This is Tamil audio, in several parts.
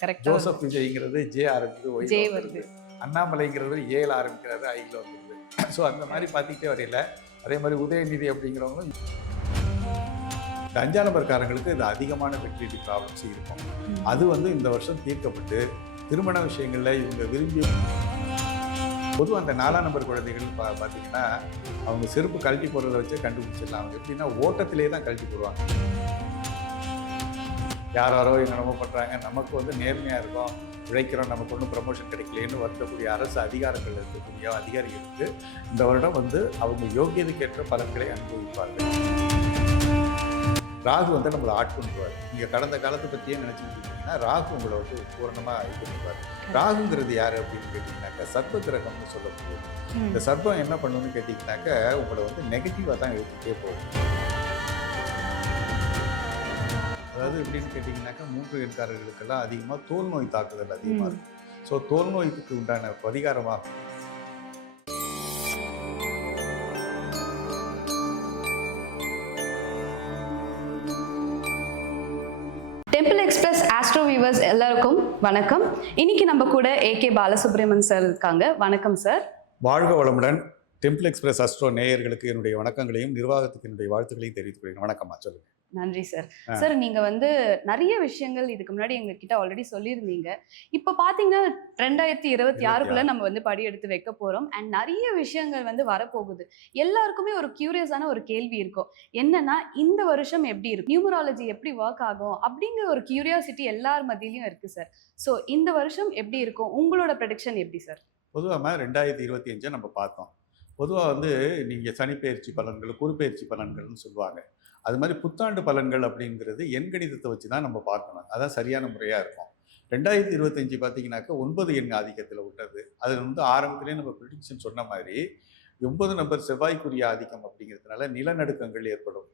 கரெக்டா ஜோசப் விஜய்ங்கிறது ஜே ஆரம்பிக்குது ஜே வருது அண்ணாமலைங்கிறது ஏல ஆரம்பிக்கிறாரு ஐல வந்துருது ஸோ அந்த மாதிரி பார்த்துக்கிட்டே வரையில அதே மாதிரி உதயநிதி அப்படிங்கிறவங்களும் இந்த நம்பர்காரங்களுக்கு இது அதிகமான ஃபெர்டிலிட்டி ப்ராப்ளம்ஸ் இருக்கும். அது வந்து இந்த வருஷம் தீர்க்கப்பட்டு திருமண விஷயங்களில் இவங்க விரும்பி பொதுவாக அந்த நாலாம் நம்பர் குழந்தைகள் பா பார்த்தீங்கன்னா அவங்க செருப்பு கழட்டி போடுறத வச்சே கண்டுபிடிச்சிடலாம். அவங்க எப்படின்னா ஓட்டத்திலே தான் கழட்டி போடுவாங்க. யார் யாரோ என்னென்னமோ பண்ணுறாங்க நமக்கு வந்து நேர்மையாக இருக்கும். உழைக்கிறோம். நமக்கு ஒன்றும் ப்ரமோஷன் கிடைக்கலன்னு வருத்தக்கூடிய அரசு அதிகாரங்கள் இருக்கக்கூடிய அதிகாரிகளுக்கு இந்த வருடம் வந்து அவங்க யோகியதுக்கேற்ற பலன்களை அனுபவிப்பார்கள். ராகு வந்து நம்மளை ஆட்கொண்டுவார் நீங்கள் கடந்த காலத்தை பற்றியே நினச்சிட்டு இருக்கீங்கன்னா ராகு உங்களை வந்து பூரணமாக இது பண்ணுவார் ராகுங்கிறது யார் அப்படின்னு கேட்டிங்கனாக்கா சர்ப்ப கிரகம்னு சொல்லக்கூடியது. ம். இந்த சர்ப்பம் என்ன பண்ணுன்னு கேட்டிங்கனாக்கா உங்களை வந்து நெகட்டிவாக தான் எடுத்துகிட்டே போகும். அதாவது எப்படின்னு கேட்டிங்கனாக்கா மூன்று எண்காரர்களுக்கெல்லாம் அதிகமாக தோல் நோய் தாக்குதல் அதிகமாக. இருக்கும். ஸோ தோல் நோய்க்கு உண்டான பரிகாரமாக டெம்பிள் எக்ஸ்பிரஸ் ஆஸ்ட்ரோ வியூவர்ஸ் எல்லாருக்கும் வணக்கம். இன்னைக்கு நம்ம கூட ஏகே பாலசுப்ரமணியன் சார் இருக்காங்க. வணக்கம் சார் வாழ்க வளமுடன். டெம்பிள் எக்ஸ்பிரஸ் அஸ்ட்ரோ நேயர்களுக்கு என்னுடைய வணக்கங்களையும் நிர்வாகத்துக்கு என்னுடைய வாழ்த்துக்களையும் தெரிவித்துக் கொள்கிறேன். வணக்கம்மா சொல்லுங்க. நன்றி சார். சார் நீங்க வந்து நிறைய விஷயங்கள் இதுக்கு முன்னாடி எங்க கிட்ட ஆல்ரெடி சொல்லியிருந்தீங்க. இப்ப பாத்தீங்கன்னா ரெண்டாயிரத்தி இருபத்தி ஆறுக்குள்ள நம்ம வந்து படி எடுத்து வைக்க போறோம். அண்ட் நிறைய விஷயங்கள் வந்து வரப்போகுது. எல்லாருக்குமே ஒரு கியூரியஸான ஒரு கேள்வி இருக்கும். என்னன்னா இந்த வருஷம் எப்படி இருக்கும் நியூமராலஜி எப்படி ஒர்க் ஆகும்? அப்படிங்கிற ஒரு கியூரியாசிட்டி எல்லார் மத்தியிலயும் இருக்கு சார். ஸோ இந்த வருஷம் எப்படி இருக்கும்? உங்களோட ப்ரெடிக்ஷன் எப்படி சார்? பொதுவாக ரெண்டாயிரத்தி இருபத்தி அஞ்சை நம்ம பார்த்தோம். பொதுவாக வந்து நீங்கள் சனிப்பெயர்ச்சி பலன்கள் குறுப்பெயர்ச்சி பலன்கள்னு சொல்லுவாங்க. அது மாதிரி புத்தாண்டு பலன்கள் அப்படிங்கிறது எண்கணிதத்தை வச்சு தான் நம்ம பார்க்கணும். அதான் சரியான முறையாக இருக்கும். ரெண்டாயிரத்தி இருபத்தஞ்சி பார்த்தீங்கன்னாக்கா ஒன்பது எண் ஆதிக்கத்தில் விட்டது அதில் வந்து ஆரம்பத்திலே நம்ம ப்ரிடிக்ஷன் சொன்ன மாதிரி ஒன்பது நம்பர் செவ்வாய்க்குரிய ஆதிக்கம் அப்படிங்கிறதுனால நிலநடுக்கங்கள் ஏற்படும்.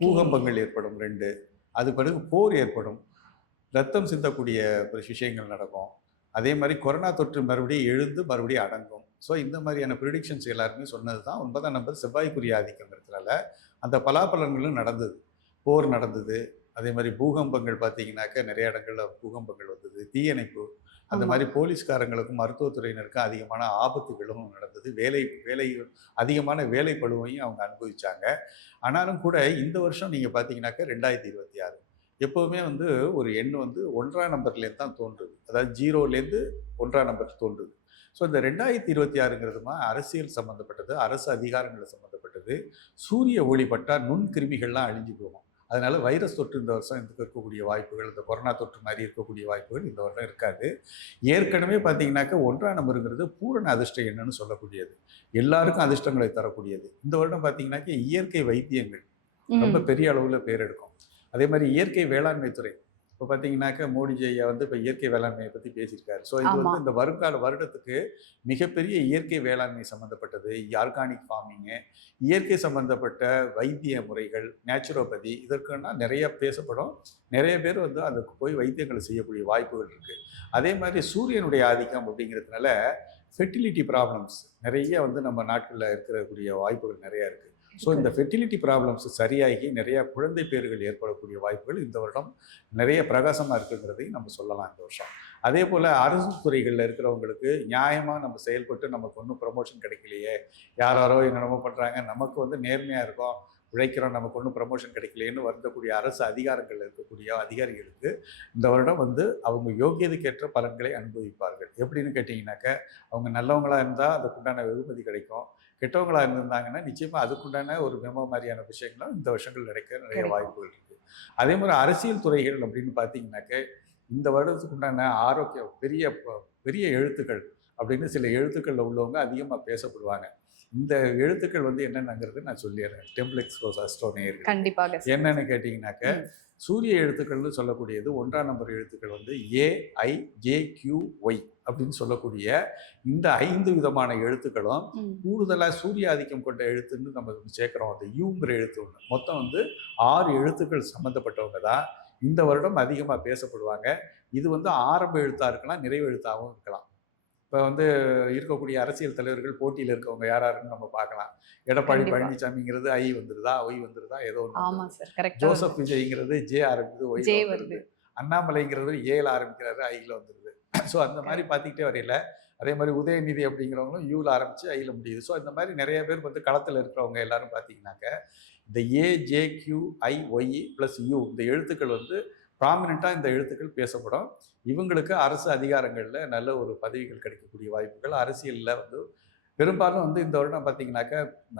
பூகம்பங்கள் ஏற்படும் ரெண்டு. அது பிறகு போர் ஏற்படும். ரத்தம் சிந்தக்கூடிய ஒரு விஷயங்கள் நடக்கும். அதே மாதிரி கொரோனா தொற்று மறுபடியும் எழுந்து மறுபடியும் அடங்கும். ஸோ இந்த மாதிரியான ப்ரிடிக்ஷன்ஸ் எல்லாருமே சொன்னது தான் ஒன்பதாம் நம்பர் செவ்வாய்க்குரிய ஆதிக்கங்கிறதுனால அந்த பலாபலன்களும் நடந்தது. போர் நடந்தது. அதே மாதிரி பூகம்பங்கள் பார்த்தீங்கன்னாக்க நிறைய இடங்கள்ல பூகம்பங்கள் வந்தது. தீயணைப்பு. அந்த. மாதிரி போலீஸ்காரங்களுக்கும் மருத்துவத்துறையினருக்கும் அதிகமான ஆபத்துகளும் நடந்தது. வேலை வேலை அதிகமான வேலை பழுவையும் அவங்க அனுபவிச்சாங்க. ஆனாலும் கூட இந்த வருஷம் நீங்கள் பார்த்தீங்கன்னாக்க ரெண்டாயிரத்தி இருபத்தி ஆறு. எப்போவுமே வந்து ஒரு எண் வந்து ஒன்றாம் நம்பர்லேருந்து தான் தோன்றுது. அதாவது ஜீரோலேருந்து ஒன்றாம் நம்பர் தோன்றுது. ஸோ இந்த ரெண்டாயிரத்தி இருபத்தி ஆறுங்கிறதுமா அரசியல் சம்மந்தப்பட்டது அரசு அதிகாரங்கள் சம்மந்தப்பட்டது சூரிய ஒளிப்பட்டால் நுண்கிருமிகள்லாம் அழிஞ்சு போகும். அதனால வைரஸ் தொற்று இந்த வருஷம் இதுக்கு இருக்கக்கூடிய வாய்ப்புகள் இந்த கொரோனா தொற்று மாதிரி இருக்கக்கூடிய வாய்ப்புகள் இந்த வருடம் இருக்காது. ஏற்கனவே பார்த்தீங்கன்னாக்க ஒன்றாம் நம்பருங்கிறது பூரண அதிர்ஷ்ட எண்ணுன்னு சொல்லக்கூடியது. எல்லாருக்கும் அதிர்ஷ்டங்களை தரக்கூடியது. இந்த வருடம் பார்த்தீங்கன்னாக்க இயற்கை வைத்தியங்கள். ரொம்ப பெரிய அளவில் பேர் எடுக்கும். அதே மாதிரி இயற்கை வேளாண்மை துறை. இப்போ பார்த்தீங்கன்னாக்க மோடிஜி ஐயா வந்து இப்போ இயற்கை வேளாண்மையை பற்றி பேசியிருக்காரு. ஸோ இது. வந்து இந்த வருங்கால வருடத்துக்கு மிகப்பெரிய இயற்கை வேளாண்மை சம்மந்தப்பட்டது ஆர்கானிக் ஃபார்மிங்கு இயற்கை சம்மந்தப்பட்ட வைத்திய முறைகள் நேச்சுரோபதி இதற்குன்னா நிறைய பேசப்படும். நிறைய பேர் வந்து அதுக்கு போய் வைத்தியங்களை செய்யக்கூடிய வாய்ப்புகள் இருக்குது அதே மாதிரி சூரியனுடைய ஆதிக்கம் அப்படிங்கிறதுனால ஃபெர்டிலிட்டி ப்ராப்ளம்ஸ் நிறைய வந்து நம்ம நாட்களில் இருக்கக்கூடிய வாய்ப்புகள் நிறையா இருக்குது ஸோ இந்த ஃபெர்டிலிட்டி ப்ராப்ளம்ஸ் சரியாகி நிறைய குழந்தை பேர்கள் ஏற்படக்கூடிய வாய்ப்புகள் இந்த வருடம் நிறைய பிரகாசமாக இருக்குங்கிறதையும் நம்ம சொல்லலாம் இந்த வருஷம். அதே போல் அரசு துறைகளில் இருக்கிறவங்களுக்கு நியாயமாக நம்ம செயல்பட்டு நமக்கு ஒன்றும் ப்ரமோஷன் கிடைக்கலையே. யார் யாரோ என்னென்னமோ பண்ணுறாங்க நமக்கு வந்து நேர்மையாக இருக்கும். உழைக்கிறோம். நமக்கு ஒன்றும் ப்ரமோஷன் கிடைக்கலையேன்னு வருந்தக்கூடிய அரசு அதிகாரங்கள் இருக்கக்கூடிய அதிகாரிகளுக்கு இந்த வருடம் வந்து அவங்க யோகியதுக்கேற்ற பலன்களை அனுபவிப்பார்கள். எப்படின்னு கேட்டிங்கனாக்க அவங்க நல்லவங்களா இருந்தால் அதுக்குண்டான வெகுமதி கிடைக்கும். கெட்டவங்களா இருந்திருந்தாங்கன்னா நிச்சயமா அதுக்குண்டான ஒரு மெமோ மாதிரியான விஷயங்களும் இந்த வருஷங்கள் நடக்க நிறைய. வாய்ப்புகள் இருக்கு அதே மாதிரி அரசியல் துறைகள் அப்படின்னு பார்த்தீங்கன்னாக்க இந்த வருடத்துக்கு உண்டான ஆரோக்கியம் பெரிய பெரிய எழுத்துக்கள் அப்படின்னு சில எழுத்துக்களில் உள்ளவங்க அதிகமாக பேசப்படுவாங்க இந்த எழுத்துக்கள் வந்து என்னென்னங்கிறது நான் சொல்லிடுறேன் டெம்பிள் எக்ஸ்போஸ் அஸ்ட்ரோ நேயர்கள் கண்டிப்பாக. என்னன்னு கேட்டிங்கனாக்க. சூரிய எழுத்துக்கள்னு சொல்லக்கூடியது ஒன்றாம் நம்பர் எழுத்துக்கள் வந்து A I J Q Y அப்படின்னு சொல்லக்கூடிய இந்த ஐந்து விதமான எழுத்துக்களும். கூடுதலாக சூரிய ஆதிக்கம் கொண்ட எழுத்துன்னு நம்ம சேர்க்குறோம் அந்த யூங்கிற எழுத்து ஒன்று மொத்தம் வந்து ஆறு எழுத்துக்கள் சம்மந்தப்பட்டவங்க தான் இந்த வருடம் அதிகமாக பேசப்படுவாங்க இது வந்து ஆரம்ப எழுத்தாக இருக்கலாம் நிறைவு எழுத்தாகவும் இருக்கலாம் இப்போ வந்து இருக்கக்கூடிய அரசியல் தலைவர்கள் போட்டியில் இருக்கவங்க யார் யாருன்னு நம்ம பார்க்கலாம். எடப்பாடி. பழனிசாமிங்கிறது ஐ வந்துருதா ஒய் வந்துருதா ஏதோ ஒன்று ஜோசப் விஜய்ங்கிறது ஜே ஆரம்பிக்குது ஒய் வருது அண்ணாமலைங்கிறது ஏல ஆரம்பிக்கிறாரு ஐல வந்துடுது ஸோ அந்த மாதிரி பார்த்துக்கிட்டே வரையில அதே மாதிரி உதயநிதி அப்படிங்கிறவங்களும் யூல ஆரம்பிச்சு ஐல முடியுது. ஸோ இந்த மாதிரி நிறைய பேர் வந்து களத்தில் இருக்கிறவங்க எல்லாரும் பார்த்தீங்கன்னாக்க இந்த A J Q I Y plus U இந்த எழுத்துக்கள் வந்து ப்ராமினெண்ட்டாக இந்த எழுத்துக்கள் பேசப்படும். இவங்களுக்கு அரசு அதிகாரங்களில் நல்ல ஒரு பதவிகள் கிடைக்கக்கூடிய வாய்ப்புகள். அரசியலில் வந்து பெரும்பாலும் வந்து இந்த வருடம் பார்த்தீங்கன்னாக்க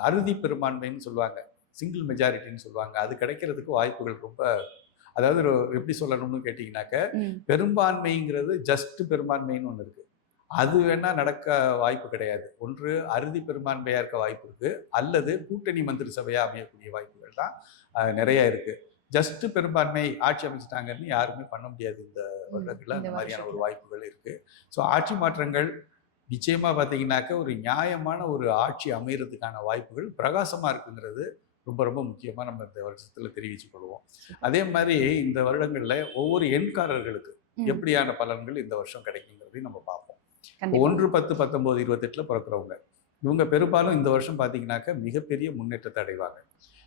அறுதி பெரும்பான்மைன்னு சொல்லுவாங்க. சிங்கிள் மெஜாரிட்டின்னு சொல்லுவாங்க. அது கிடைக்கிறதுக்கு வாய்ப்புகள் ரொம்ப அதாவது எப்படி சொல்லணும்னு கேட்டிங்கனாக்க. பெரும்பான்மைங்கிறது ஜஸ்ட் பெரும்பான்மைன்னு ஒன்று இருக்குது அது வேணா நடக்க வாய்ப்பு கிடையாது. ஒன்று அறுதி பெரும்பான்மையாக இருக்க வாய்ப்பு இருக்குது அல்லது கூட்டணி மந்திரி சபையாக அமையக்கூடிய வாய்ப்புகள் தான் நிறைய இருக்குது ஜஸ்ட் பெரும்பான்மை ஆட்சி அமைச்சிட்டாங்கன்னு யாருமே பண்ண முடியாது இந்த வருடங்களில் இந்த அந்த மாதிரியான ஒரு. வாய்ப்புகள் இருக்குது ஸோ ஆட்சி மாற்றங்கள் நிச்சயமாக பார்த்தீங்கன்னாக்க ஒரு நியாயமான ஒரு ஆட்சி அமையறதுக்கான வாய்ப்புகள் பிரகாசமாக இருக்குங்கிறது ரொம்ப ரொம்ப முக்கியமாக நம்ம இந்த வருஷத்தில் தெரிவித்துக் கொள்வோம் அதே மாதிரி இந்த வருடங்களில் ஒவ்வொரு எண்காரர்களுக்கு. எப்படியான பலன்கள் இந்த வருஷம் கிடைக்குங்கிறதையும் நம்ம பார்ப்போம். ஒன்று பத்து பத்தொம்போது இருபத்தெட்டில் பிறக்கிறவங்க இவங்க பெரும்பாலும் இந்த வருஷம் பார்த்தீங்கன்னாக்க மிகப்பெரிய முன்னேற்றத்தை அடைவாங்க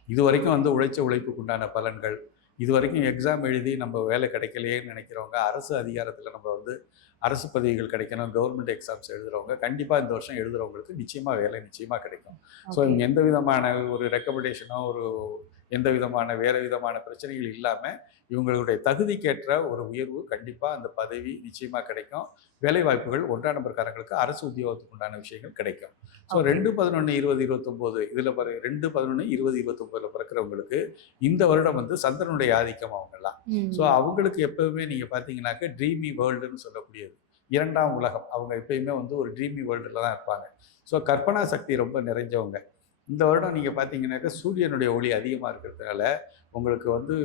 இது வரைக்கும் வந்து உழைச்ச உழைப்புக்கு உண்டான பலன்கள் இது வரைக்கும் எக்ஸாம் எழுதி நம்ம வேலை கிடைக்கலையேன்னு நினைக்கிறவங்க அரசு அதிகாரத்தில் நம்ம வந்து அரசு பதவிகள் கிடைக்கணும் கவர்மெண்ட் எக்ஸாம்ஸ் எழுதுறவங்க கண்டிப்பாக இந்த வருஷம் எழுதுறவங்களுக்கு நிச்சயமாக வேலை நிச்சயமாக கிடைக்கும் ஸோ Okay. எந்த விதமான ஒரு ரெக்கமெண்டேஷனோ ஒரு எந்த விதமான வேறு விதமான பிரச்சனைகள் இல்லாமல் இவங்களுடைய தகுதிக்கேற்ற ஒரு உயர்வு கண்டிப்பாக அந்த பதவி நிச்சயமாக கிடைக்கும். வேலை வாய்ப்புகள் ஒன்றாம் நம்பர்காரங்களுக்கு அரசு உத்தியோகத்துக்கு உண்டான விஷயங்கள் கிடைக்கும். ஸோ. ரெண்டு பதினொன்று இருபது இருபத்தொம்போது இதில் பிற ரெண்டு பதினொன்று இருபது இருபத்தொம்போதில் பிறக்கிறவங்களுக்கு இந்த வருடம் வந்து சந்திரனுடைய ஆதிக்கம் அவங்கெல்லாம். ஸோ அவங்களுக்கு எப்பவுமே நீங்கள் பார்த்தீங்கன்னாக்க ட்ரீமி வேர்ல்டுன்னு சொல்லக்கூடியது. இரண்டாம் உலகம். அவங்க எப்பயுமே வந்து ஒரு ட்ரீமி வேர்ல்டில் தான் இருப்பாங்க. ஸோ கற்பனா சக்தி ரொம்ப நிறைஞ்சவங்க. இந்த வருடம் நீங்கள் பார்த்தீங்கன்னாக்க சூரியனுடைய ஒளி அதிகமாக இருக்கிறதுனால உங்களுக்கு வந்து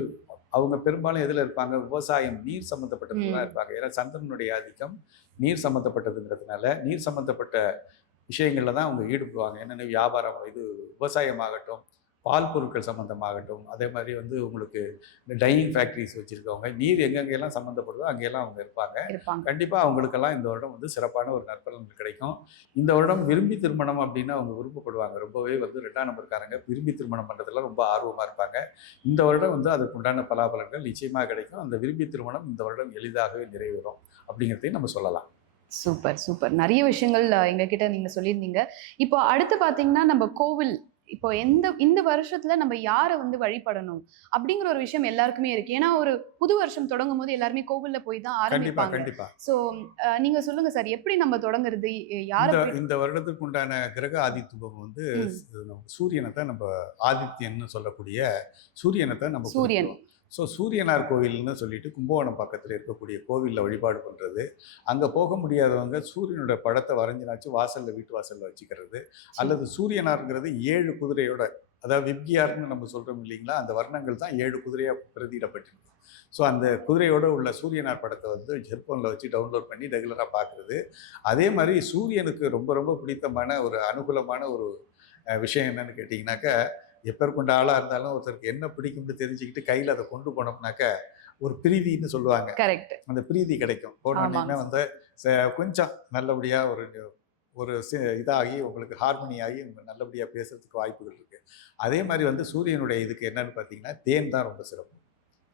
அவங்க பெரும்பாலும் எதில் இருப்பாங்க? விவசாயம் நீர் சம்மந்தப்பட்டதுல தான் ம். இருப்பாங்க. ஏன்னா சந்திரனுடைய ஆதிக்கம் நீர் சம்மந்தப்பட்டதுங்கிறதுனால நீர் சம்மந்தப்பட்ட விஷயங்களில் தான் அவங்க ஈடுபடுவாங்க. என்னென்ன வியாபாரம் இது விவசாயமாகட்டும் பால் பொருட்கள் சம்மந்தமாகட்டும் அதே மாதிரி வந்து உங்களுக்கு இந்த டைனிங் ஃபேக்ட்ரிஸ் வச்சுருக்கவங்க நீர் எங்கெங்கெல்லாம் சம்மந்தப்படுதோ அங்கெல்லாம் அவங்க இருப்பாங்க. கண்டிப்பாக அவங்களுக்கெல்லாம் இந்த வருடம் வந்து சிறப்பான ஒரு நற்பலன்கள் கிடைக்கும். இந்த வருடம் விரும்பி திருமணம் அப்படின்னு அவங்க விருப்பப்படுவாங்க. ரொம்பவே வந்து ரெண்டாம் நம்பர்காரங்க. விரும்பி திருமணம் பண்ணுறதுல ரொம்ப ஆர்வமாக இருப்பாங்க. இந்த வருடம் வந்து அதுக்கு உண்டான பலாபலன்கள் நிச்சயமாக கிடைக்கும். அந்த விரும்பி திருமணம் இந்த வருடம் எளிதாகவே நிறைவேறும் அப்படிங்கிறதையும் நம்ம சொல்லலாம். Super super. நிறைய விஷயங்கள் எங்ககிட்ட நீங்க சொல்லியிருந்தீங்க. இப்போ அடுத்து பாத்தீங்கன்னா நம்ம கோவில் இப்போ எந்த இந்த வருஷத்துல நம்ம யாரை வந்து வழிபடணும் அப்படிங்கிற ஒரு விஷயம் எல்லாருக்குமே இருக்கு. ஏன்னா ஒரு புது வருஷம் தொடங்கும் போது எல்லாருமே கோவில்ல போய் தான் ஆரம்பிப்பாங்க. சோ நீங்க சொல்லுங்க சார் எப்படி நம்ம தொடங்குறது? யாரை இந்த வருடத்துக்கு உண்டான கிரக ஆதித்துவம் வந்து சூரியனை தான் நம்ம ஆதித்யன்னு சொல்லக்கூடிய சூரியனை தான் நம்ம சூரியன். ஸோ சூரியனார் கோவில்னு சொல்லிட்டு கும்பகோணம் பக்கத்தில் இருக்கக்கூடிய கோவிலில் வழிபாடு பண்ணுறது அங்கே போக முடியாதவங்க சூரியனோட படத்தை வரைஞ்சினாச்சு வாசலில் வீட்டு வாசலில் வச்சுக்கிறது. அல்லது சூரியனாருங்கிறது ஏழு குதிரையோட அதாவது விப்கியார்னு நம்ம சொல்கிறோம் இல்லைங்களா அந்த வர்ணங்கள் தான் ஏழு குதிரையாக பிரதியிடப்பட்டிருக்கு. ஸோ அந்த குதிரையோட உள்ள சூரியனார் படத்தை வந்து ஹெட்ஃபோனில் வச்சு டவுன்லோட் பண்ணி ரெகுலராக பார்க்குறது அதே மாதிரி சூரியனுக்கு ரொம்ப ரொம்ப பிடித்தமான ஒரு அனுகூலமான ஒரு விஷயம் என்னன்னு கேட்டிங்கனாக்க எப்பேற்கொண்ட ஆளாக இருந்தாலும் ஒருத்தருக்கு என்ன பிடிக்கும்னு தெரிஞ்சுக்கிட்டு கையில் அதை கொண்டு போனோம்னாக்க ஒரு பிரீதின்னு சொல்லுவாங்க. கரெக்ட் அந்த பிரீதி கிடைக்கும். போனோடனே. வந்து கொஞ்சம் நல்லபடியாக ஒரு ஒரு இதாகி உங்களுக்கு ஹார்மனி ஆகி உங்க நல்லபடியாக பேசுறதுக்கு வாய்ப்புகள் இருக்கு. அதே மாதிரி வந்து சூரியனுடைய இதுக்கு என்னன்னு பார்த்தீங்கன்னா தேன் தான் ரொம்ப சிறப்பு.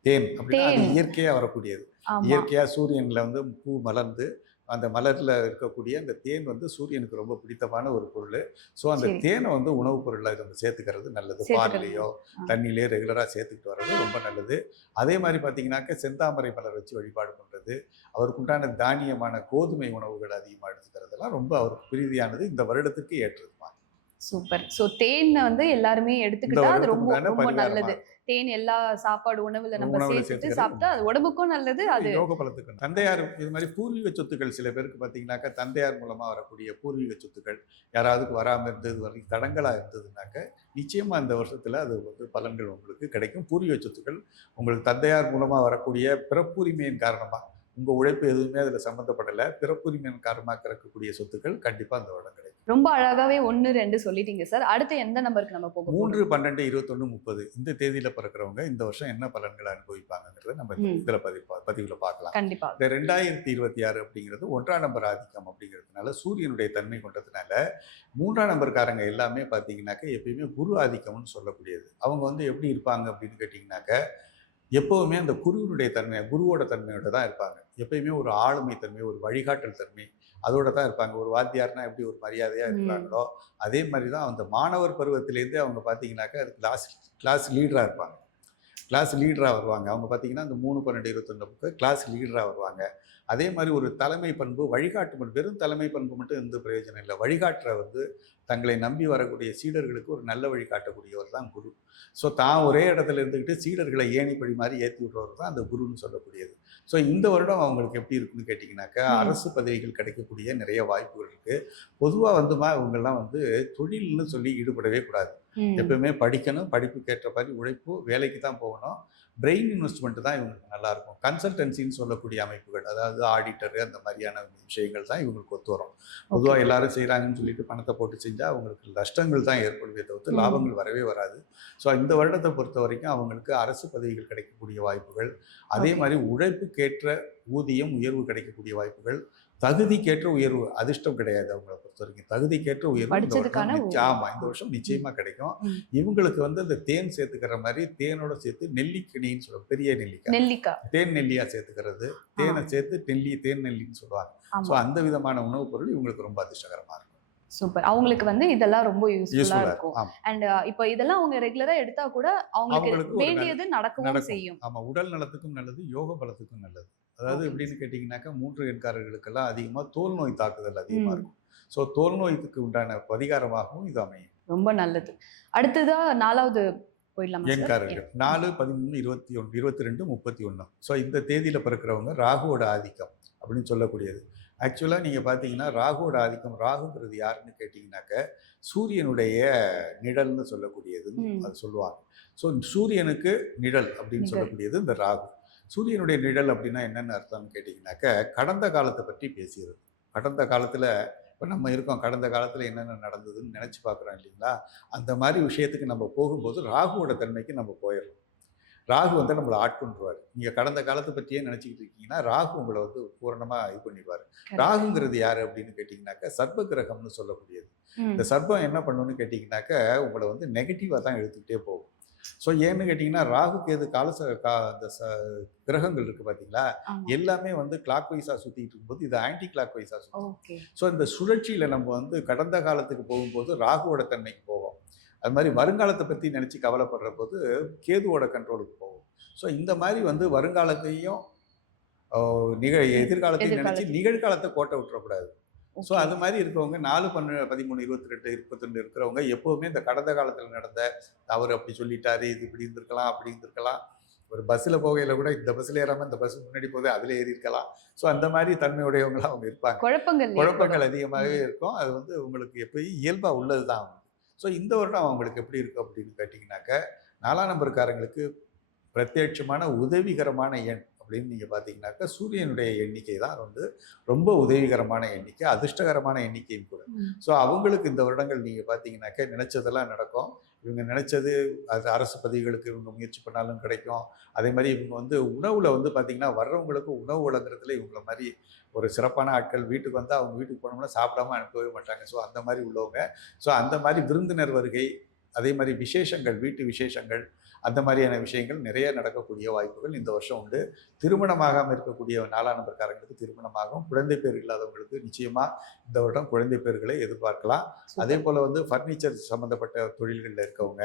தேன் அப்படின்னா அது. இயற்கையாக வரக்கூடியது. இயற்கையாக சூரியனில் வந்து பூ மலர்ந்து அந்த மலரில் இருக்கக்கூடிய அந்த தேன் வந்து சூரியனுக்கு ரொம்ப பிடித்தமான ஒரு பொருள். ஸோ அந்த. தேனை வந்து உணவுப் பொருளை நம்ம சேர்த்துக்கிறது நல்லது. பால்லையோ. தண்ணியிலே ரெகுலராக சேர்த்துக்கிட்டு வர்றது ரொம்ப நல்லது. அதே மாதிரி பார்த்தீங்கன்னாக்க செந்தாமரை மலர் வச்சு வழிபாடு பண்ணுறது அவருக்கு உண்டான தானியமான கோதுமை உணவுகள் அதிகமாக எடுத்துக்கிறதெல்லாம் ரொம்ப அவருக்கு பிரீதியானது. இந்த வருடத்திற்கு ஏற்றதுமா சூப்பர். சோ தேன் வந்து எல்லாருமே எடுத்துக்கிட்டா அது ரொம்ப ரொம்ப நல்லது. தேன் எல்லா சாப்பாடு உணவுல நம்ம சேர்த்துட்டு சாப்பிட்டா அது உடம்புக்கும் நல்லது அது. யோக பலத்துக்கு தந்தையார் இது மாதிரி பூர்வீக சொத்துக்கள் சில பேருக்கு பார்த்தீங்கன்னாக்கா தந்தையார் மூலமா வரக்கூடிய பூர்வீக சொத்துக்கள் யாராவதுக்கு வராமல் இருந்தது வரைக்கும் தடங்களா இருந்ததுனாக்க நிச்சயமா இந்த வருஷத்துல அது வந்து பலன்கள் உங்களுக்கு கிடைக்கும். பூர்வீக சொத்துக்கள் உங்களுக்கு தந்தையார் மூலமா வரக்கூடிய பிறப்புரிமையின் காரணமா உங்க உழைப்பு எதுவுமே அதுல சம்மந்தப்படலை பிறப்புரிமையின் காரணமாக கிடைக்கக்கூடிய சொத்துக்கள் கண்டிப்பா அந்த வருடம் கிடைக்கும். ரொம்ப அழகாவே ஒன்னு ரெண்டு சொல்லிட்டீங்க சார். அடுத்து எந்த நம்பருக்கு நம்ம போக போறோம்? மூன்று பன்னெண்டு இருபத்தொன்னு முப்பது. இந்த தேதியில பிறக்கிறவங்க இந்த வருஷம் என்ன பலன்களை அனுபவிப்பாங்கிறத நம்ம. இதுல பதிவு பதிவுல பார்க்கலாம். கண்டிப்பா. இந்த ரெண்டாயிரத்தி இருபத்தி ஆறு அப்படிங்கிறது ஒன்றாம் நம்பர் ஆதிக்கம் அப்படிங்கிறதுனால சூரியனுடைய தன்மை கொண்டதுனால மூன்றாம் நம்பர்காரங்க எல்லாமே பார்த்தீங்கன்னாக்க எப்பயுமே குரு ஆதிக்கம்னு சொல்லக்கூடியது. அவங்க வந்து எப்படி இருப்பாங்க அப்படின்னு கேட்டிங்கனாக்க எப்போவுமே அந்த குருவினுடைய தன்மை குருவோட தன்மையோட தான் இருப்பாங்க. எப்பயுமே ஒரு ஆளுமை தன்மை ஒரு வழிகாட்டல் தன்மை அதோட தான் இருப்பாங்க. ஒரு வாத்தியார்னா எப்படி ஒரு மரியாதையாக. இருக்கிறாங்களோ அதே மாதிரி தான் அந்த மாணவர் பருவத்திலேருந்தே அவங்க பார்த்தீங்கன்னாக்கா அது கிளாஸ் கிளாஸ் லீடராக இருப்பாங்க. கிளாஸ் லீடராக வருவாங்க. அவங்க பார்த்தீங்கன்னா அந்த மூணு பன்னெண்டு இருபத்தொன்னு கிளாஸ் லீடராக வருவாங்க. அதே மாதிரி ஒரு தலைமை பண்பு வழிகாட்டு பண்பு வெறும் தலைமை பண்பு மட்டும் எந்த பிரயோஜனம் இல்லை. வழிகாட்டுற வந்து தங்களை நம்பி வரக்கூடிய சீடர்களுக்கு ஒரு நல்ல வழி காட்டக்கூடியவர் தான் குரு. ஸோ தான் ஒரே இடத்துல இருந்துக்கிட்டு சீடர்களை ஏணிப்படி மாதிரி ஏற்றி விடுறவர் தான் அந்த குருன்னு சொல்லக்கூடியது. ஸோ இந்த வருடம் அவங்களுக்கு எப்படி இருக்குன்னு கேட்டிங்கனாக்கா. அரசு பதவிகள் கிடைக்கக்கூடிய நிறைய வாய்ப்புகள் இருக்குது பொதுவாக வந்துமா இவங்கெல்லாம் வந்து தொழில்னு சொல்லி ஈடுபடவே கூடாது. எப்பவுமே படிக்கணும் படிப்புக்கு ஏற்ற மாதிரி உழைப்பு வேலைக்கு தான் போகணும். பிரெயின் இன்வெஸ்ட்மெண்ட் தான் இவங்களுக்கு நல்லா இருக்கும் கன்சல்டன்சின்னு சொல்லக்கூடிய அமைப்புகள் அதாவது ஆடிட்டர் அந்த மாதிரியான விஷயங்கள் தான் இவங்களுக்கு ஒத்து வரும் பொதுவாக எல்லாரும் செய்கிறாங்கன்னு சொல்லிட்டு பணத்தை போட்டு செஞ்சால் அவங்களுக்கு நஷ்டங்கள் தான் ஏற்படுவே தவிர்த்து. லாபங்கள் வரவே வராது ஸோ இந்த வருடத்தை பொறுத்த வரைக்கும் அவங்களுக்கு அரசு பதவிகள் கிடைக்கக்கூடிய வாய்ப்புகள் அதே. மாதிரி உழைப்புக்கேற்ற ஊதியம் உயர்வு கிடைக்கக்கூடிய வாய்ப்புகள் தகுதிக்கேற்ற உயர்வு அதிர்ஷ்டம் கிடையாது அவங்கள பொறுத்த வரைக்கும் தகுதிக்கேற்ற உயர்வு இந்த வருடம் படிச்சதுக்கான நிச்ச- உயர்வு. ஆமா இந்த வருஷம் நிச்சயமா கிடைக்கும். இவங்களுக்கு வந்து அந்த தேன் சேர்த்துக்கிற மாதிரி தேனோட சேர்த்து நெல்லிக்கனின்னு சொல்லுவோம் பெரிய நெல்லிக்காய். நெல்லிக்காய். தேன் நெல்லியா சேர்த்துக்கிறது. தேனை சேர்த்து நெல்லி தேன் நெல்லின்னு சொல்லுவாங்க. ஸோ அந்த விதமான உணவுப் பொருள் இவங்களுக்கு ரொம்ப அதிர்ஷ்டகரமா இருக்கும். சூப்பர். அவங்களுக்கு வந்து இதெல்லாம் ரொம்ப யூஸ்ஃபுல்லா இருக்கும். அண்ட் இப்போ இதெல்லாம் அவங்க ரெகுலரா எடுத்தா கூட அவங்களுக்கு வேண்டியது நடக்கவும் நடக்கும். செய்யும். ஆமா உடல் நலத்துக்கும் நல்லது யோக பலத்துக்கும் நல்லது. அதாவது. எப்படின்னு கேட்டிங்கனாக்கா மூன்று எண்காரர்களுக்கெல்லாம் அதிகமாக தோல் நோய் தாக்குதல் அதிகமாக. இருக்கும் ஸோ தோல் நோய்க்கு உண்டான பரிகாரமாகவும் இது அமையும் ரொம்ப நல்லது அடுத்ததா நாலாவது போயிடலாமா? எண்காரர்கள் நாலு பதிமூணு இருபத்தி ஒன்று இருபத்தி ரெண்டு முப்பத்தி ஒன்று ஸோ இந்த தேதியில் பிறக்கிறவங்க ராகுவோட ஆதிக்கம் அப்படின்னு சொல்லக்கூடியது ஆக்சுவலாக நீங்கள் பார்த்தீங்கன்னா ராகுவோட ஆதிக்கம் ராகுங்கிறது யாருன்னு கேட்டிங்கனாக்க சூரியனுடைய நிழல்னு சொல்லக்கூடியதுன்னு. அது சொல்லுவாங்க ஸோ சூரியனுக்கு நிழல் அப்படின்னு. சொல்லக்கூடியது இந்த ராகு சூரியனுடைய நிழல் அப்படின்னா என்னென்னு அர்த்தம்னு கேட்டிங்கனாக்க கடந்த காலத்தை பற்றி பேசுகிறது கடந்த காலத்தில் இப்போ நம்ம இருக்கோம். கடந்த காலத்தில் என்னென்ன நடந்ததுன்னு நினச்சி பார்க்குறோம் இல்லைங்களா? அந்த மாதிரி விஷயத்துக்கு நம்ம போகும்போது ராகுவோட தன்மைக்கு நம்ம போயிடுறோம். ராகு வந்து நம்மளை ஆட்கொண்டுருவார். நீங்கள் கடந்த காலத்தை பற்றியே நினச்சிக்கிட்டு இருக்கீங்கன்னா ராகு உங்களை வந்து பூரணமாக இது பண்ணிடுவார் ராகுங்கிறது யார் அப்படின்னு கேட்டிங்கனாக்கா சர்ப்ப கிரகம்னு சொல்லக்கூடியது. இந்த சர்ப்பம் என்ன பண்ணுன்னு கேட்டிங்கனாக்க உங்களை வந்து நெகட்டிவாக தான் எடுத்துக்கிட்டே போகும். ஸோ ஏன்னு கேட்டிங்கன்னா ராகு கேது காலச கா அந்த ச கிரகங்கள் இருக்குது பார்த்தீங்களா. எல்லாமே வந்து கிளாக் வைஸாக சுற்றிட்டு இருக்கும்போது இது ஆன்டி கிளாக் வைஸாக சுற்றும் ஸோ இந்த சுழற்சியில் நம்ம வந்து கடந்த காலத்துக்கு போகும்போது ராகுவோட தன்மைக்கு போவோம். அது மாதிரி வருங்காலத்தை பற்றி நினச்சி கவலைப்படுற போது கேதுவோட கண்ட்ரோலுக்கு போகும் ஸோ இந்த மாதிரி வந்து வருங்காலத்தையும் ஆஹ், நிக எதிர்காலத்தையும் நினச்சி. நிகழ்காலத்தை கோட்டை விட்டுறக்கூடாது. ஸோ. அது மாதிரி இருக்கவங்க நாலு பன்னெண்டு பதிமூணு இருபத்தி ரெண்டு இருபத்தொன்று இருக்கிறவங்க எப்போவுமே இந்த கடந்த காலத்தில் நடந்த அவர் அப்படி சொல்லிட்டாரு இது இப்படி இருந்திருக்கலாம் அப்படி இருந்திருக்கலாம். ஒரு பஸ்ஸில் போகையில் கூட இந்த பஸ்ஸில் ஏறாமல் இந்த பஸ் முன்னாடி போகுது அதில் ஏறி இருக்கலாம் ஸோ அந்த மாதிரி தன்மையுடையவங்களாம் அவங்க இருப்பாங்க. குழப்பங்கள் குழப்பங்கள். அதிகமாகவே இருக்கும். அது வந்து உங்களுக்கு எப்பயும் இயல்பாக உள்ளது தான் ஸோ இந்த வருடம் அவங்களுக்கு எப்படி இருக்கு அப்படின்னு கேட்டிங்கனாக்க நாலாம் நம்பர்காரங்களுக்கு பிரத்யட்சமான உதவிகரமான எண் அப்படின்னு நீங்கள் பார்த்தீங்கன்னாக்கா சூரியனுடைய எண்ணிக்கை தான் வந்து ரொம்ப உதவிகரமான எண்ணிக்கை அதிர்ஷ்டகரமான எண்ணிக்கையும் கூட. ஸோ அவங்களுக்கு இந்த வருடங்கள் நீங்கள் பார்த்தீங்கன்னாக்கா நினச்சதெல்லாம் நடக்கும். இவங்க நினச்சது அது அரசு பதவிகளுக்கு இவங்க முயற்சி பண்ணாலும் கிடைக்கும். அதே மாதிரி இவங்க வந்து உணவில் வந்து பார்த்திங்கன்னா வர்றவங்களுக்கு உணவு வழங்குறதுல இவங்கள மாதிரி ஒரு சிறப்பான ஆட்கள் வீட்டுக்கு வந்தால் அவங்க வீட்டுக்கு போனோம்னா சாப்பிடாம அனுப்பவே மாட்டாங்க. ஸோ அந்த மாதிரி உள்ளவங்க. ஸோ அந்த மாதிரி விருந்தினர் வருகை அதே மாதிரி விசேஷங்கள் வீட்டு விசேஷங்கள் அந்த மாதிரியான விஷயங்கள் நிறைய நடக்கக்கூடிய வாய்ப்புகள் இந்த வருஷம் உண்டு. திருமணமாகாமல் இருக்கக்கூடிய நாலாம் நம்பர்காரங்களுக்கு திருமணமாகும். குழந்தை பேர் இல்லாதவங்களுக்கு நிச்சயமாக இந்த வருடம் குழந்தை பேர்களை எதிர்பார்க்கலாம். அதே போல் வந்து ஃபர்னிச்சர் சம்மந்தப்பட்ட தொழில்களில் இருக்கவங்க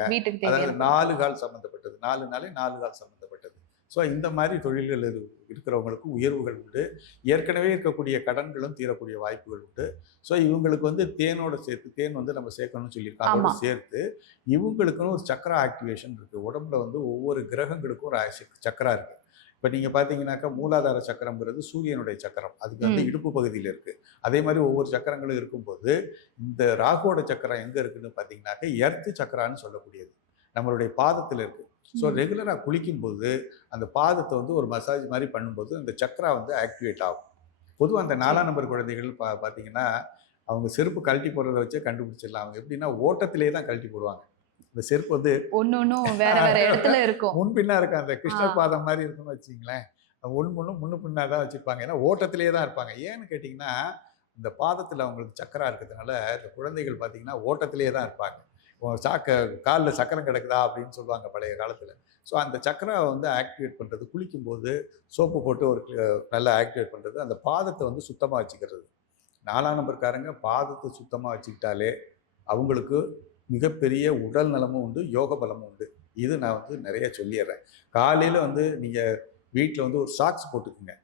அதாவது நாலு கால் சம்மந்தப்பட்டது நாலு நாளே நாலு கால் சம்மந்தப்பட்டது ஸோ இந்த மாதிரி தொழில்கள் இரு- இருக்கிறவங்களுக்கு உயர்வுகள் உண்டு. ஏற்கனவே இருக்கக்கூடிய கடன்களும் தீரக்கூடிய வாய்ப்புகள் உண்டு. ஸோ இவங்களுக்கு வந்து தேனோட சேர்த்து தேன் வந்து நம்ம சேர்க்கணும்னு சொல்லியிருக்காங்க. சேர்த்து இவங்களுக்குன்னு ஒரு சக்கரா ஆக்டிவேஷன் இருக்குது உடம்புல வந்து ஒவ்வொரு கிரகங்களுக்கும் ஒரு சக்கரா இருக்குது இப்போ நீங்கள் பார்த்தீங்கன்னாக்கா மூலாதார சக்கரம்ங்கிறது சூரியனுடைய சக்கரம். அதுக்கு வந்து. இடுப்பு பகுதியில் இருக்குது அதே மாதிரி ஒவ்வொரு சக்கரங்களும் இருக்கும்போது இந்த ராகுவோட சக்கரம் எங்கே இருக்குன்னு பார்த்தீங்கன்னாக்கா எர்த்து சக்கரான்னு சொல்லக்கூடியது. நம்மளுடைய பாதத்தில் இருக்குது ஸோ. ரெகுலராக குளிக்கும்போது அந்த பாதத்தை வந்து ஒரு மசாஜ் மாதிரி பண்ணும்போது அந்த சக்கரா வந்து ஆக்டிவேட் ஆகும். பொதுவாக அந்த நாலாம் நம்பர் குழந்தைகள் பா பார்த்தீங்கன்னா அவங்க செருப்பு கழட்டி போடுறத வச்சே கண்டுபிடிச்சிடலாம். அவங்க எப்படின்னா ஓட்டத்திலே தான் கழட்டி போடுவாங்க. இந்த செருப்பு வந்து ஒண்ணும் வேற வேற இடத்துல இருக்கும். முன்பின்னா இருக்கும் அந்த கிருஷ்ணர். பாதம் மாதிரி இருக்கும்னு வச்சிங்களேன். ஒன் முன்னும் முன்னு பின்னா தான் வச்சுருப்பாங்க ஏன்னா ஓட்டத்திலே தான் இருப்பாங்க. ஏன்னு கேட்டிங்கன்னா இந்த பாதத்தில் அவங்களுக்கு சக்கரா இருக்கிறதுனால இந்த குழந்தைகள் பார்த்தீங்கன்னா ஓட்டத்திலே தான் இருப்பாங்க. சாக்க காலில் சக்கரம் கிடக்குதா அப்படின்னு சொல்லுவாங்க பழைய காலத்தில். ஸோ அந்த சக்கரம் வந்து ஆக்டிவேட் பண்ணுறது குளிக்கும்போது சோப்பு போட்டு ஒரு நல்லா ஆக்டிவேட் பண்ணுறது அந்த பாதத்தை வந்து சுத்தமாக வச்சுக்கிறது. நாலாம் நம்பர்காரங்க பாதத்தை சுத்தமாக வச்சுக்கிட்டாலே அவங்களுக்கு மிகப்பெரிய உடல் நலமும் உண்டு யோக பலமும் உண்டு. இது நான் வந்து நிறைய சொல்லிடுறேன். காலையில் வந்து நீங்கள் வீட்டில் வந்து ஒரு சாக்ஸ் போட்டுக்குங்க.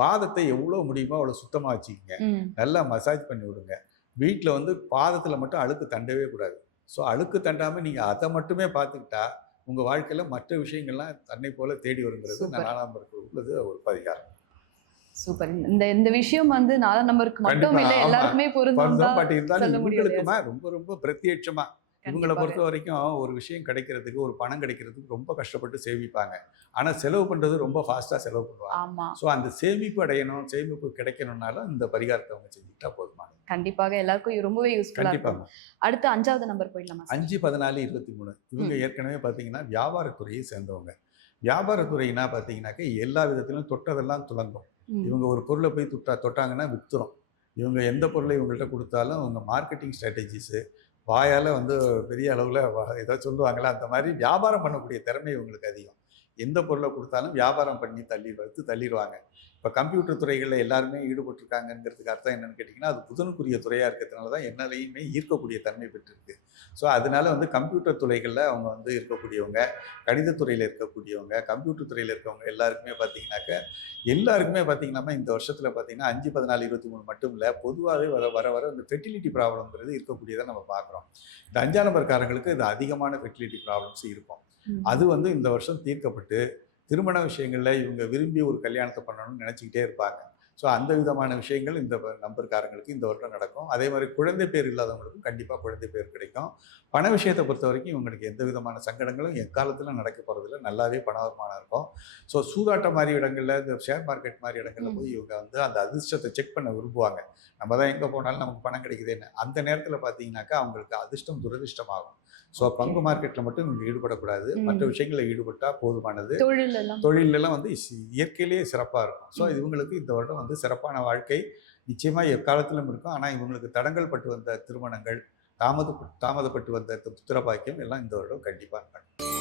பாதத்தை எவ்வளோ முடியுமோ அவ்வளோ சுத்தமாக வச்சுக்கோங்க. நல்லா மசாஜ் பண்ணி விடுங்க. வீட்டில் வந்து பாதத்தில் மட்டும் அழுக்கு தண்டவே கூடாது. ஸோ அழுக்கு தண்டாமல் நீங்கள் அதை மட்டுமே பார்த்துக்கிட்டா உங்கள் வாழ்க்கையில் மற்ற விஷயங்கள்லாம் தன்னை போல தேடி வருங்கிறது Super. நாலாம் நம்பருக்கு உள்ளது ஒரு பரிகாரம் சூப்பர் இந்த இந்த விஷயம் வந்து நாலாம் நம்பருக்கு மட்டும் இல்ல ஆமா. எல்லாருக்குமே பொருந்தும் பட் இருந்தாலும். இவங்களுக்குமா ரொம்ப ரொம்ப பிரத்யட்சமா இவங்களை. பொறுத்த வரைக்கும் ஒரு விஷயம் கிடைக்கிறதுக்கு ஒரு பணம் கிடைக்கிறதுக்கு ரொம்ப கஷ்டப்பட்டு சேமிப்பாங்க ஆனால் செலவு பண்ணுறது ரொம்ப ஃபாஸ்ட்டாக செலவு பண்ணுவாங்க ஆமா ஸோ அந்த சேமிப்பு அடையணும் சேமிப்பு கிடைக்கணும்னாலும் இந்த பரிகாரத்தை அவங்க செஞ்சுக்கிட்டா போதுமானது கண்டிப்பாக எல்லாருக்கும் ரொம்பவே யூஸ்ஃபுல்லா கண்டிப்பாக இருக்கும். அடுத்து அஞ்சாவது நம்பர் போயிடலாமா? அஞ்சு பதினாலு இருபத்தி மூணு. இவங்க ஏற்கனவே பார்த்தீங்கன்னா வியாபாரத்துறையை சேர்ந்தவங்க. வியாபாரத்துறைனா பார்த்தீங்கன்னாக்க எல்லா விதத்திலும் தொட்டதெல்லாம் துலங்கும் இவங்க ஒரு பொருளை போய் தொட்டா தொட்டாங்கன்னா வித்துரும். இவங்க எந்த பொருளை இவங்கள்ட்ட கொடுத்தாலும் அவங்க மார்க்கெட்டிங் ஸ்ட்ராட்டஜிஸு வாயால் வந்து பெரிய அளவில் ஏதோ சொல்லுவாங்களே அந்த மாதிரி வியாபாரம் பண்ணக்கூடிய திறமை இவங்களுக்கு அதிகம். எந்த பொருளை கொடுத்தாலும் வியாபாரம் பண்ணி தள்ளி வைத்து தள்ளிடுவாங்க. இப்போ கம்ப்யூட்டர் துறைகளில் எல்லாருமே ஈடுபட்டிருக்காங்கங்கிறதுக்கு அர்த்தம் என்னன்னு கேட்டிங்கன்னா அது புதனுக்குரிய துறையாக இருக்கிறதுனால தான் என்னையுமே ஈர்க்கக்கூடிய தன்மை பெற்றிருக்கு. ஸோ அதனால வந்து கம்ப்யூட்டர் துறைகளில் அவங்க வந்து இருக்கக்கூடியவங்க கணிதத்துறையில் இருக்கக்கூடியவங்க கம்ப்யூட்டர் துறையில் இருக்கவங்க எல்லாருக்குமே பார்த்தீங்கன்னாக்க எல்லாருக்குமே பார்த்தீங்கன்னா இந்த வருஷத்தில் பார்த்தீங்கன்னா அஞ்சு பதினாலு இருபத்தி மூணு மட்டும் இல்லை பொதுவாகவே வர வர வர இந்த ஃபெர்டிலிட்டி ப்ராப்ளம்ங்கிறது இருக்கக்கூடியதை நம்ம பார்க்குறோம் இந்த அஞ்சாம் நம்பர்காரங்களுக்கு இது அதிகமான ஃபெர்டிலிட்டி ப்ராப்ளம்ஸ் இருக்கும். அது வந்து இந்த வருஷம் தீர்க்கப்பட்டு திருமண விஷயங்களில் இவங்க விரும்பி ஒரு கல்யாணத்தை பண்ணணும்னு நினச்சிக்கிட்டே இருப்பாங்க. ஸோ அந்த விதமான விஷயங்கள் இந்த நம்பர்காரங்களுக்கு இந்த வருடம் நடக்கும். அதே மாதிரி குழந்தை பேர் இல்லாதவங்களுக்கும் கண்டிப்பாக குழந்தை பேர் கிடைக்கும். பண விஷயத்தை பொறுத்த வரைக்கும் இவங்களுக்கு எந்த விதமான சங்கடங்களும் எக்காலத்தில் நடக்க போகிறதில்ல நல்லாவே பண வருமானம் இருக்கும். ஸோ சூதாட்ட மாதிரி இடங்களில் இந்த ஷேர் மார்க்கெட் மாதிரி இடங்களில் போய் இவங்க வந்து அந்த அதிர்ஷ்டத்தை செக் பண்ண விரும்புவாங்க. நம்ம தான் எங்கே போனாலும் நமக்கு பணம் கிடைக்குதுன்னு. அந்த நேரத்தில் பார்த்தீங்கன்னா அவங்களுக்கு அதிர்ஷ்டம் துரதிர்ஷ்டமாகும். ஸோ பங்கு மார்க்கெட்டில் மட்டும் இவங்க ஈடுபடக்கூடாது. மற்ற விஷயங்களில் ஈடுபட்டால் போதுமானது. தொழிலெல்லாம். வந்து இயற்கையிலேயே சிறப்பாக இருக்கும். ஸோ இவங்களுக்கு இந்த வருடம் வந்து சிறப்பான வாழ்க்கை நிச்சயமாக எக்காலத்திலும் இருக்கும். ஆனால் இவங்களுக்கு தடங்கள் பட்டு வந்த திருமணங்கள் தாமத தாமதப்பட்டு வந்த புத்திர பாக்கியம் எல்லாம் இந்த வருடம் கண்டிப்பாக நடக்கும்.